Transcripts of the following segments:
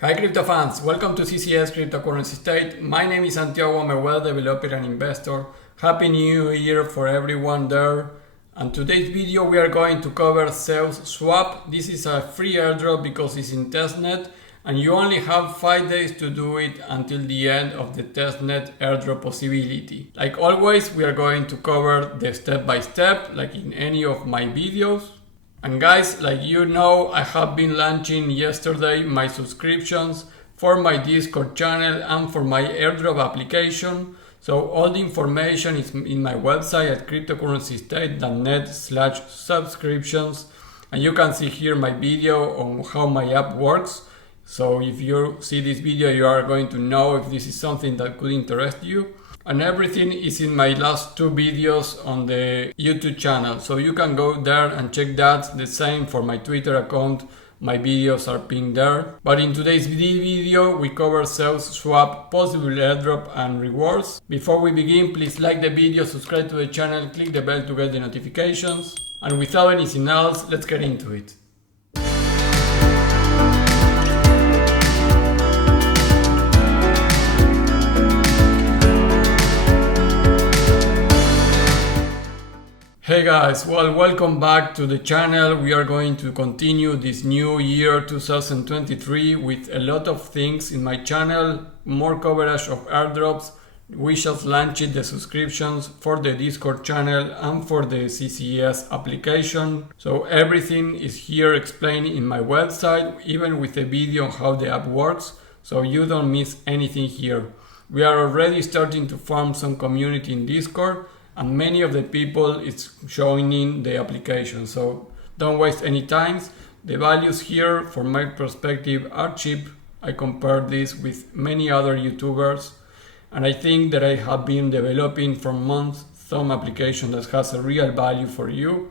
Hi crypto fans, welcome to CCS Cryptocurrency State. My name is Santiago, I'm a web developer and investor. Happy New Year for everyone there. And today's video we are going to cover Zeus Swap. This is a free airdrop because it's in testnet and you only have 5 days to do it until the end of the testnet airdrop possibility. Like always, we are going to cover the step by step like in any of my videos. And guys, like you know, I have been launching yesterday my subscriptions for my Discord channel and for my airdrop application. So all the information is in my website at cryptocurrencystate.net/subscriptions. And you can see here my video on how my app works. So if you see this video, you are going to know if this is something that could interest you. And everything is in my last 2 videos on the YouTube channel. So you can go there and check that. The same for my Twitter account. My videos are pinned there. But in today's video, we cover Zeus Swap, possible airdrop and rewards. Before we begin, please like the video, subscribe to the channel, click the bell to get the notifications. And without anything else, let's get into it. Hey guys, well, welcome back to the channel. We are going to continue this new year 2023 with a lot of things in my channel, more coverage of airdrops. We just launched the subscriptions for the Discord channel and for the CCS application. So everything is here explained in my website, even with a video on how the app works, so you don't miss anything here. We are already starting to form some community in Discord, and many of the people is joining the application, so don't waste any time. The values here from my perspective are cheap. I compare this with many other YouTubers, and I think that I have been developing for months some application that has a real value for you.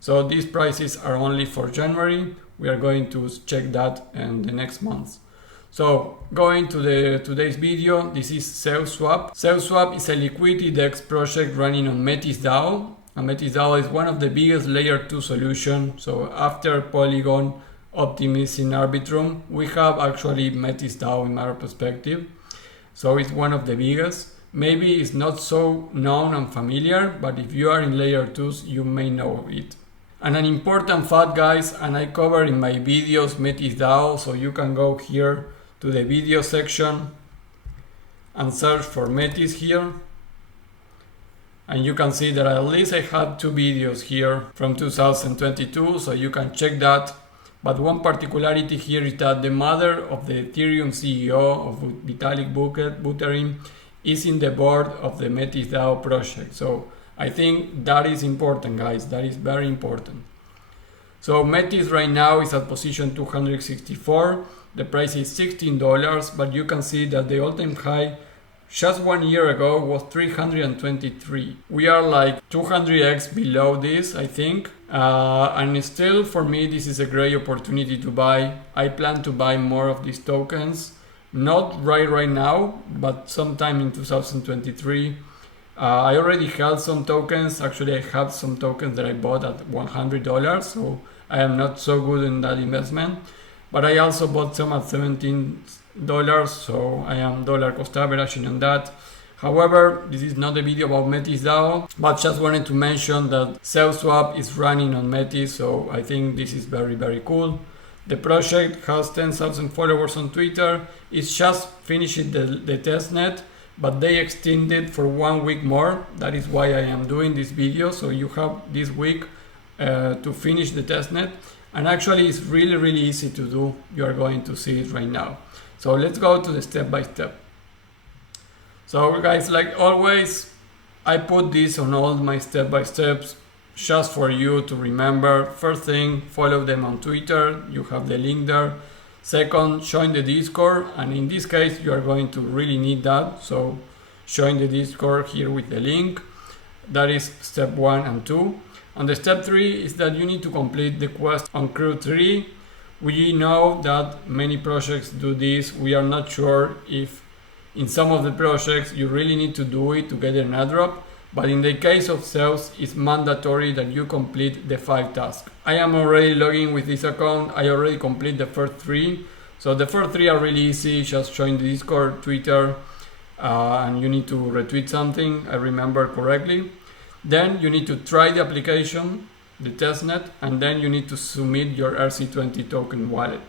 So these prices are only for January. We are going to check that in the next month. So going to today's video, this is Zeus Swap. Zeus Swap is a liquidity DEX project running on MetisDAO. And MetisDAO is one of the biggest layer 2 solutions. So after Polygon, Optimism, Arbitrum, we have actually MetisDAO in our perspective. So it's one of the biggest. Maybe it's not so known and familiar, but if you are in layer 2s, you may know it. And an important fact, guys, and I cover in my videos MetisDAO, so you can go here to the video section and search for Metis here, and you can see that at least I have 2 videos here from 2022, so you can check that. But one particularity here is that the mother of the Ethereum CEO of Vitalik Buterin is in the board of the MetisDAO project. So I think that is important, guys. That is very important. So Metis right now is at position 264. The price is $16, but you can see that the all-time high just 1 year ago was 323. We are like 200x below this, I think. And still, for me, this is a great opportunity to buy. I plan to buy more of these tokens. Not right now, but sometime in 2023. I already had some tokens. Actually, I have some tokens that I bought at $100, so I am not so good in that investment. But I also bought some at $17, so I am dollar cost averaging on that. However, this is not a video about MetisDAO, but just wanted to mention that Zeus Swap is running on Metis, so I think this is very cool. The project has 10,000 followers on Twitter. It's just finished the testnet, but they extended for 1 week more. That is why I am doing this video, so you have this week to finish the testnet. And actually it's really easy to do. You are going to see it right now. So let's go to the step by step. So guys, like always, I put this on all my step by steps just for you to remember. First thing, follow them on Twitter. You have the link there. Second, join the Discord. And in this case, you are going to really need that. So join the Discord here with the link. That is step 1 and 2. And the step 3 is that you need to complete the quest on Crew 3. We know that many projects do this. We are not sure if in some of the projects you really need to do it to get an airdrop. But in the case of Zeus, it's mandatory that you complete the 5 tasks. I am already logging with this account. I already complete the first 3. So the first three are really easy. Just join the Discord, Twitter, and you need to retweet something, I remember correctly. Then you need to try the application, the testnet, and then you need to submit your ERC20 token wallet.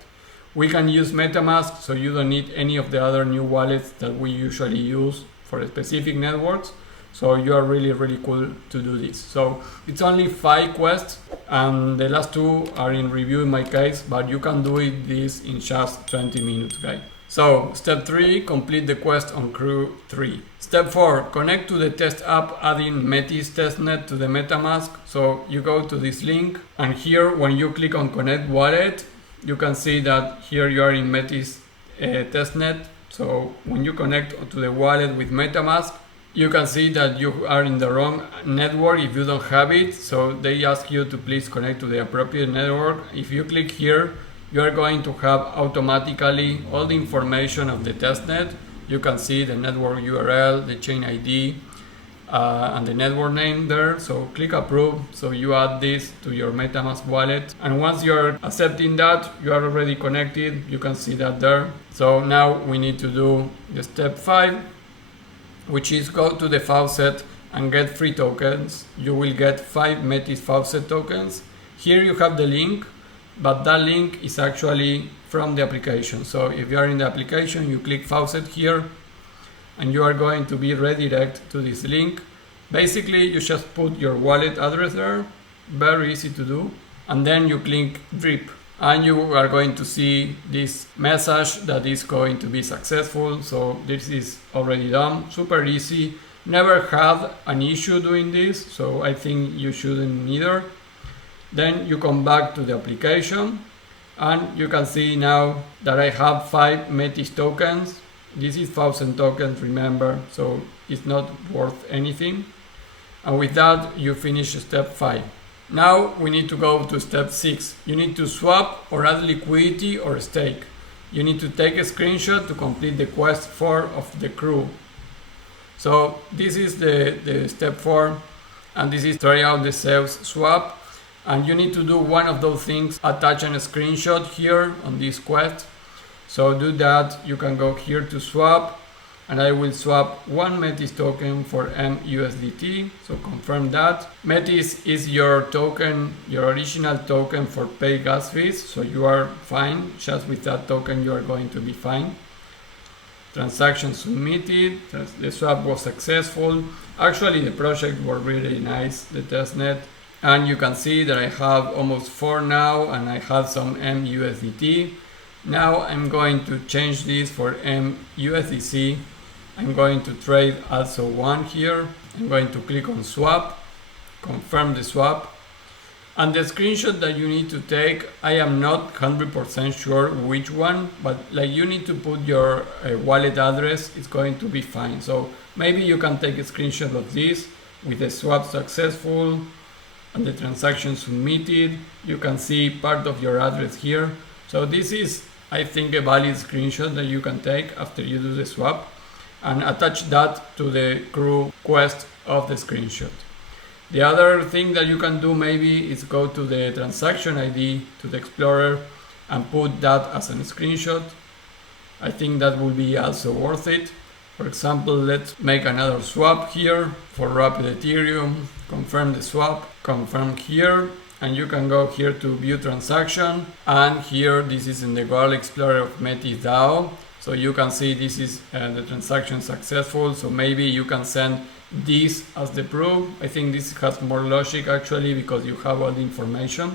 We can use Metamask, so you don't need any of the other new wallets that we usually use for specific networks. So you are really cool to do this. So it's only 5 quests, and the last 2 are in review in my case, but you can do this in just 20 minutes, guys. So step 3, complete the quest on crew 3. Step 4, connect to the test app, adding Metis testnet to the Metamask. So you go to this link, and here when you click on connect wallet, you can see that here you are in Metis testnet. So when you connect to the wallet with Metamask, you can see that you are in the wrong network if you don't have it. So they ask you to please connect to the appropriate network. If you click here, you are going to have automatically all the information of the testnet. You can see the network URL, the chain ID, and the network name there. So click approve. So you add this to your MetaMask wallet. And once you're accepting that, you are already connected. You can see that there. So now we need to do the step 5, which is go to the Faucet and get free tokens. You will get 5 Metis Faucet tokens. Here you have the link, but that link is actually from the application. So if you are in the application, you click Faucet here, and you are going to be redirected to this link. Basically, you just put your wallet address there, very easy to do, and then you click drip, and you are going to see this message that is going to be successful. So this is already done, super easy. Never had an issue doing this, so I think you shouldn't either. Then you come back to the application, and you can see now that I have 5 Metis tokens. This is 1,000 tokens, remember, so it's not worth anything. And with that, you finish step 5. Now we need to go to step 6. You need to swap or add liquidity or stake. You need to take a screenshot to complete the quest 4 of the crew. So this is the step 4, and this is try out the Zeus swap. And you need to do one of those things, attach a screenshot here on this quest. So do that. You can go here to swap, and I will swap 1 Metis token for MUSDT. So confirm that. Metis is your token, your original token for pay gas fees. So you are fine. Just with that token, you are going to be fine. Transaction submitted. The swap was successful. Actually, the project was really nice, the testnet. And you can see that I have almost 4 now, and I have some MUSDT. Now I'm going to change this for MUSDC. I'm going to trade also 1 here. I'm going to click on swap, confirm the swap. And the screenshot that you need to take, I am not 100% sure which one, but like you need to put your wallet address, it's going to be fine. So maybe you can take a screenshot of this with the swap successful and the transaction submitted. You can see part of your address here. So this is, I think, a valid screenshot that you can take after you do the swap, and attach that to the crew quest of the screenshot. The other thing that you can do maybe is go to the transaction ID to the Explorer and put that as a screenshot. I think that will be also worth it. For example, let's make another swap here for Rapid Ethereum, confirm the swap, confirm here, and you can go here to view transaction, and here this is in the Goal Explorer of MetisDAO. So you can see this is the transaction successful. So maybe you can send this as the proof. I think this has more logic actually because you have all the information.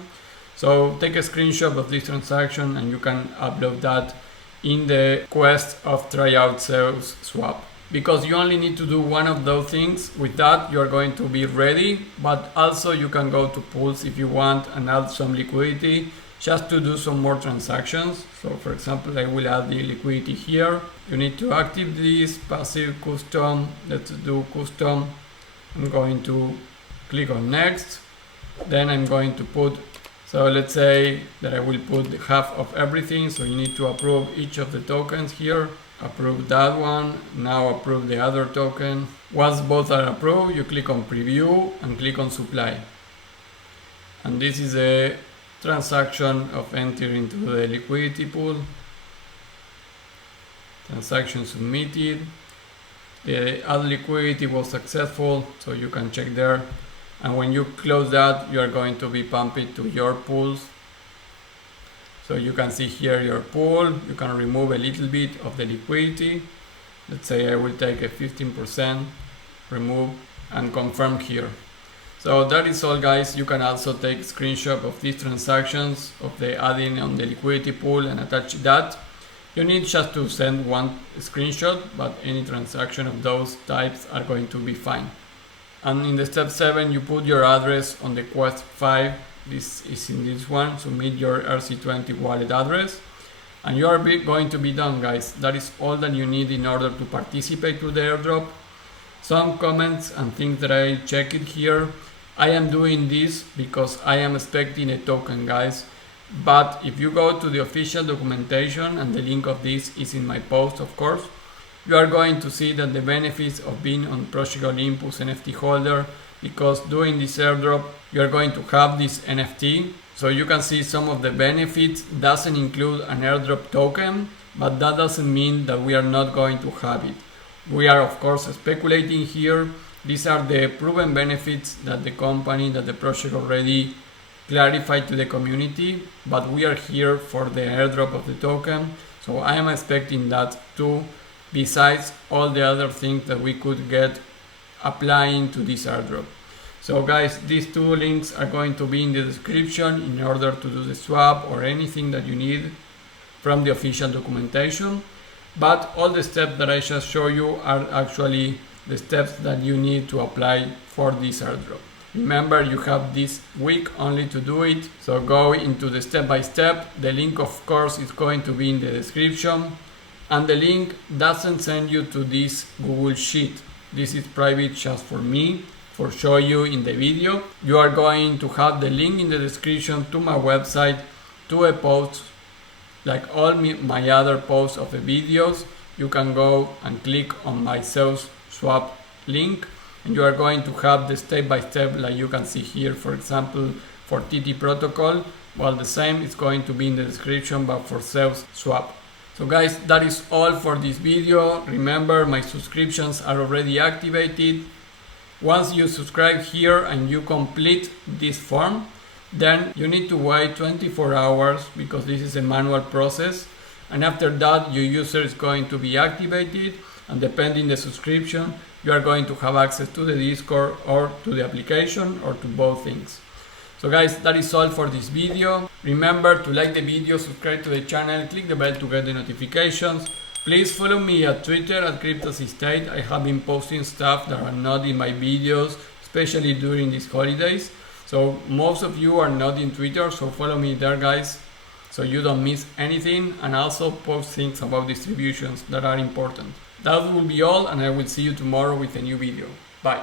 So take a screenshot of this transaction and you can upload that in the quest of tryout Zeus swap. Because you only need to do one of those things. With that, you are going to be ready, but also you can go to pools if you want and add some liquidity just to do some more transactions. So for example, I will add the liquidity here. You need to activate this passive custom. Let's do custom. I'm going to click on next. Then I'm going to put, so let's say that I will put half of everything. So you need to approve each of the tokens here. Approve that one. Now approve the other token. Once both are approved, you click on preview and click on supply. And this is a transaction of entering into the liquidity pool. transaction submitted. The add liquidity was successful, so you can check there. And when you close that, you are going to be pumped to your pools. So you can see here your pool. You can remove a little bit of the liquidity. Let's say I will take a 15%, remove, and confirm here. So that is all, guys. You can also take screenshot of these transactions of the adding on the liquidity pool and attach that. You need just to send one screenshot, but any transaction of those types are going to be fine. And in the step 7, you put your address on the quest 5. This is in this one. Submit your RC20 wallet address, and you are going to be done, guys. That is all that you need in order to participate to the airdrop. Some comments and things that I checked here. I am doing this because I am expecting a token, guys. But if you go to the official documentation, and the link of this is in my post, of course, you are going to see that the benefits of being on Project Olympus NFT holder, because doing this airdrop, you are going to have this NFT. So you can see some of the benefits. Doesn't include an airdrop token, but that doesn't mean that we are not going to have it. We are, of course, speculating here. These are the proven benefits that the company, that the project already clarified to the community, but we are here for the airdrop of the token. So I am expecting that too, besides all the other things that we could get applying to this airdrop. So guys, these two links are going to be in the description in order to do the swap or anything that you need from the official documentation. But all the steps that I just showed you are actually the steps that you need to apply for this airdrop. Remember, you have this week only to do it, so go into the step by step. The link, of course, is going to be in the description, and the link doesn't send you to this Google Sheet. This is private just for me, for show you in the video. You are going to have the link in the description to my website, to a post, like all my other posts of the videos. You can go and click on my Zeus swap link, and you are going to have the step-by-step, like you can see here, for example, for TT protocol. Well, the same is going to be in the description, but for Zeus swap. So guys, that is all for this video. Remember, my subscriptions are already activated. Once you subscribe here and you complete this form, then you need to wait 24 hours because this is a manual process. And after that, your user is going to be activated, and depending the subscription, you are going to have access to the Discord or to the application or to both things. So guys, that is all for this video. Remember to like the video, subscribe to the channel, click the bell to get the notifications. Please follow me at Twitter at CryptoState. I have been posting stuff that are not in my videos, especially during these holidays. So most of you are not in Twitter, so follow me there, guys, so you don't miss anything, and also post things about distributions that are important. That will be all, and I will see you tomorrow with a new video. Bye.